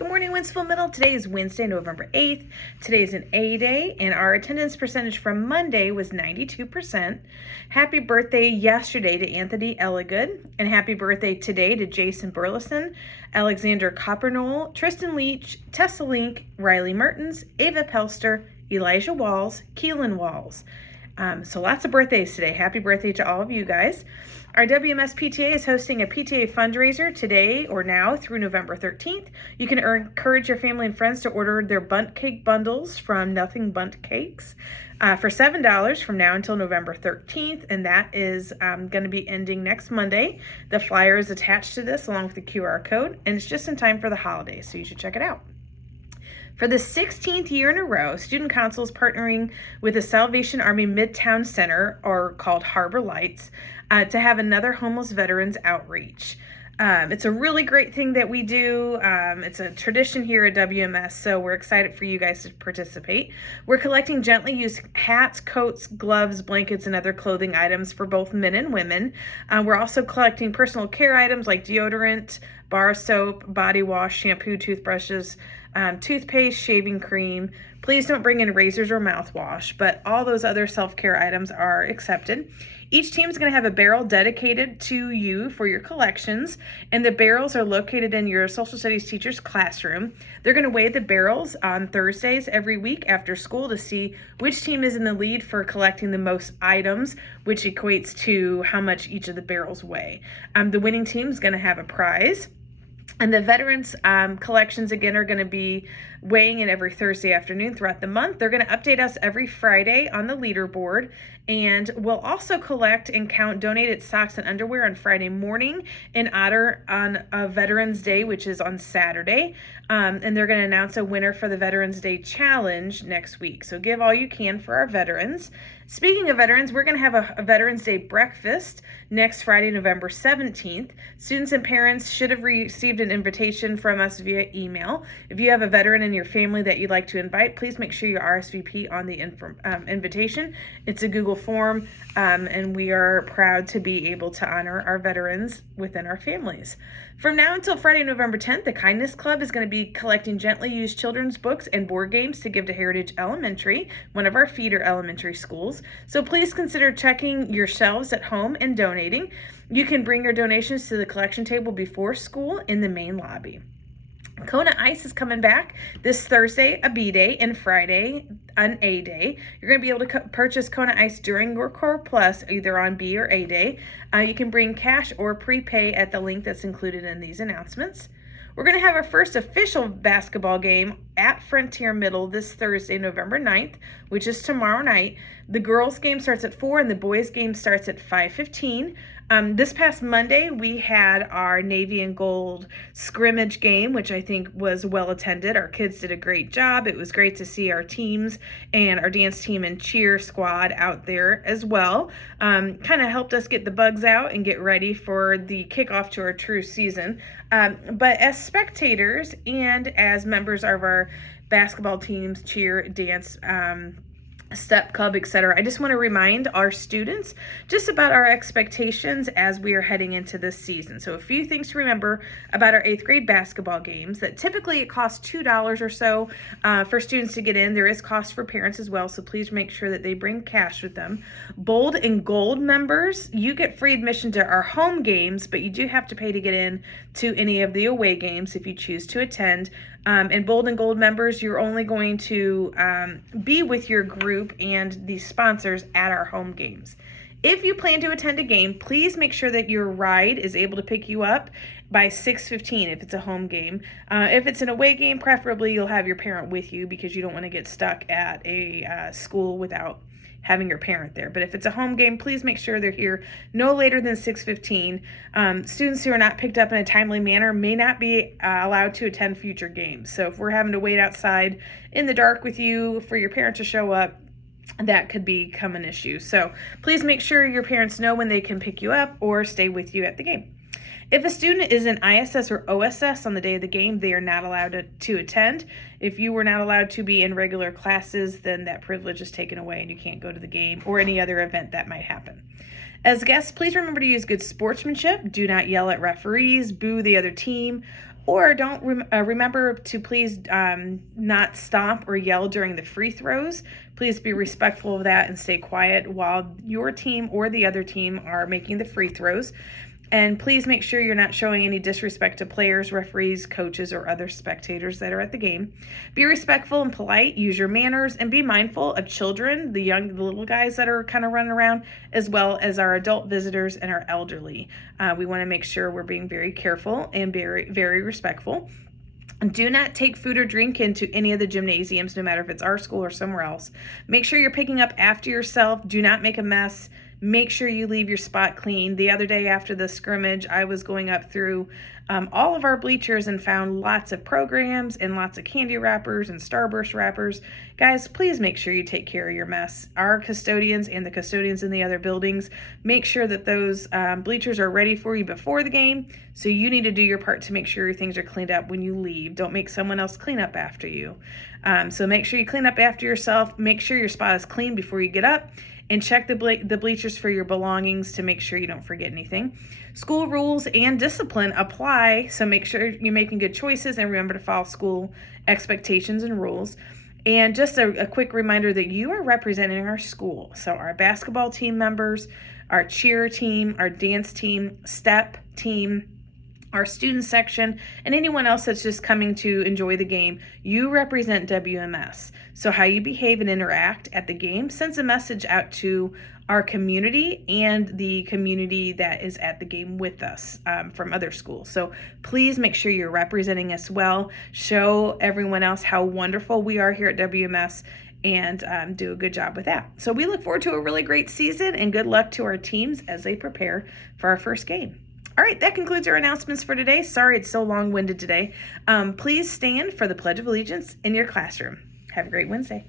Good morning, Winsville Middle. Today is Wednesday, November 8th. Today is an A day, and our attendance percentage from Monday was 92%. Happy birthday yesterday to Anthony Elligood, and happy birthday today to Jason Burleson, Alexander Coppernoll, Tristan Leach, Tessa Link, Riley Mertens, Ava Pelster, Elijah Walls, Keelan Walls. So lots of birthdays today. Happy birthday to all of you guys. Our WMS PTA is hosting a PTA fundraiser today or now through November 13th. You can encourage your family and friends to order their bundt cake bundles from Nothing Bundt Cakes for $7 from now until November 13th, and that is going to be ending next Monday. The flyer is attached to this along with the QR code, and it's just in time for the holidays, so you should check it out. For the 16th year in a row, Student Council is partnering with the Salvation Army Midtown Center, or called Harbor Lights, to have another homeless veterans outreach. It's a really great thing that we do. It's a tradition here at WMS, so we're excited for you guys to participate. We're collecting gently used hats, coats, gloves, blankets, and other clothing items for both men and women. We're also collecting personal care items like deodorant, bar soap, body wash, shampoo, toothbrushes, toothpaste, shaving cream. Please don't bring in razors or mouthwash, but all those other self-care items are accepted. Each team is going to have a barrel dedicated to you for your collections, and the barrels are located in your social studies teacher's classroom. They're going to weigh the barrels on Thursdays every week after school to see which team is in the lead for collecting the most items, which equates to how much each of the barrels weigh. The winning team is going to have a prize. And the veterans collections, again, are going to be weighing in every Thursday afternoon throughout the month. They're going to update us every Friday on the leaderboard. And we'll also collect and count donated socks and underwear on Friday morning in honor on Veterans Day, which is on Saturday. And they're going to announce a winner for the Veterans Day Challenge next week. So give all you can for our veterans. Speaking of veterans, we're going to have a Veterans Day breakfast next Friday, November 17th. Students and parents should have received an invitation from us via email. If you have a veteran in your family that you'd like to invite, please make sure you RSVP on the invitation. It's a Google form, and we are proud to be able to honor our veterans within our families. From now until Friday, November 10th, the Kindness Club is going to be collecting gently used children's books and board games to give to Heritage Elementary, one of our feeder elementary schools. So please consider checking your shelves at home and donating. You can bring your donations to the collection table before school in the main lobby. Kona Ice is coming back this Thursday, a B day, and Friday, an A day. You're going to be able to purchase Kona Ice during your Core Plus, either on B or A day. You can bring cash or prepay at the link that's included in these announcements. We're going to have our first official basketball game at Frontier Middle this Thursday, November 9th, which is tomorrow night. The girls' game starts at 4 and the boys' game starts at 5:15. This past Monday, we had our Navy and Gold scrimmage game, which I think was well attended. Our kids did a great job. It was great to see our teams and our dance team and cheer squad out there as well. Kind of helped us get the bugs out and get ready for the kickoff to our true season. But as spectators and as members of our basketball teams, cheer, dance, step club, etc., I just want to remind our students just about our expectations as we are heading into this season. So a few things to remember about our 8th grade basketball games: that typically it costs $2 or so for students to get in. There is cost for parents as well, so please make sure that they bring cash with them. Bold and Gold members, you get free admission to our home games, but you do have to pay to get in to any of the away games if you choose to attend. And Bold and Gold members, you're only going to be with your group and the sponsors at our home games. If you plan to attend a game, please make sure that your ride is able to pick you up by 6:15 if it's a home game. If it's an away game, preferably you'll have your parent with you because you don't want to get stuck at a school without having your parent there. But if it's a home game, please make sure they're here no later than 6:15. Students who are not picked up in a timely manner may not be allowed to attend future games. So if we're having to wait outside in the dark with you for your parent to show up, that could become an issue. So please make sure your parents know when they can pick you up or stay with you at the game. If a student is in ISS or OSS on the day of the game, they are not allowed to attend. If you were not allowed to be in regular classes, then that privilege is taken away and you can't go to the game or any other event that might happen. As guests, please remember to use good sportsmanship. Do not yell at referees, boo the other team, Or don't remember to please not stomp or yell during the free throws. Please be respectful of that and stay quiet while your team or the other team are making the free throws. And please make sure you're not showing any disrespect to players, referees, coaches, or other spectators that are at the game. Be respectful and polite, use your manners, and be mindful of children, the little guys that are kind of running around, as well as our adult visitors and our elderly. We want to make sure we're being very careful and very, very respectful. Do not take food or drink into any of the gymnasiums, no matter if it's our school or somewhere else. Make sure you're picking up after yourself. Do not make a mess. Make sure you leave your spot clean. The other day after the scrimmage, I was going up through all of our bleachers and found lots of programs and lots of candy wrappers and Starburst wrappers. Guys, please make sure you take care of your mess. Our custodians and the custodians in the other buildings make sure that those bleachers are ready for you before the game. So you need to do your part to make sure your things are cleaned up when you leave. Don't make someone else clean up after you. So make sure you clean up after yourself. Make sure your spot is clean before you get up. And check the bleachers for your belongings to make sure you don't forget anything. School rules and discipline apply, so make sure you're making good choices and remember to follow school expectations and rules. And just a quick reminder that you are representing our school. So our basketball team members, our cheer team, our dance team, step team, our student section, and anyone else that's just coming to enjoy the game. You represent WMS. So how you behave and interact at the game sends a message out to our community and the community that is at the game with us from other schools. So please make sure you're representing us well. Show everyone else how wonderful we are here at WMS and do a good job with that. So we look forward to a really great season and good luck to our teams as they prepare for our first game. All right, that concludes our announcements for today. Sorry it's so long-winded today. Please stand for the Pledge of Allegiance in your classroom. Have a great Wednesday.